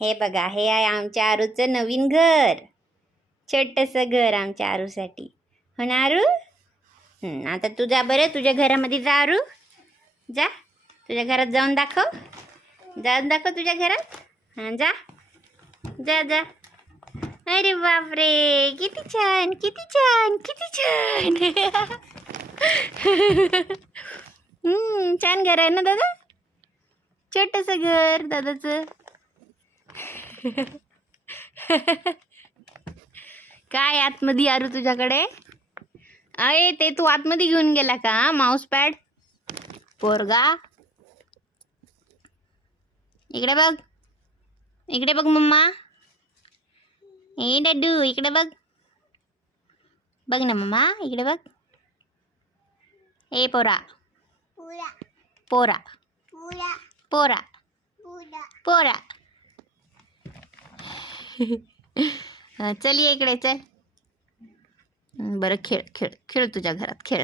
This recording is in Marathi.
हे बघा, हे आहे आमच्या आरूचं नवीन घर. छोटंसं घर आमच्या आरूसाठी. हो ना आरू? आता तू जा बरं, तुझ्या घरामध्ये जा आरू. जा, तुझ्या घरात जाऊन दाखव. जाऊन दाखव तुझ्या घरात. हां, जा जा जा. अरे बापरे, किती छान, किती छान, किती छान. छान घर आहे ना दादा. छोटंसं घर दादाचं. काय आतमध्ये आरू तुझ्याकडे? अरे ते तू आतमध्ये घेऊन गेला का माऊस पॅड? पोरगा, इकडे बघ, इकडे बघ मम्मा. ए डड्डू, इकडे बघ. बघ ना मम्मा, इकडे बघ. ए पोरा, पोरा, पोरा, पोरा. चल ये इकडे, चल. बरं, खेळ खेळ खेळ, तुझ्या घरात खेळ.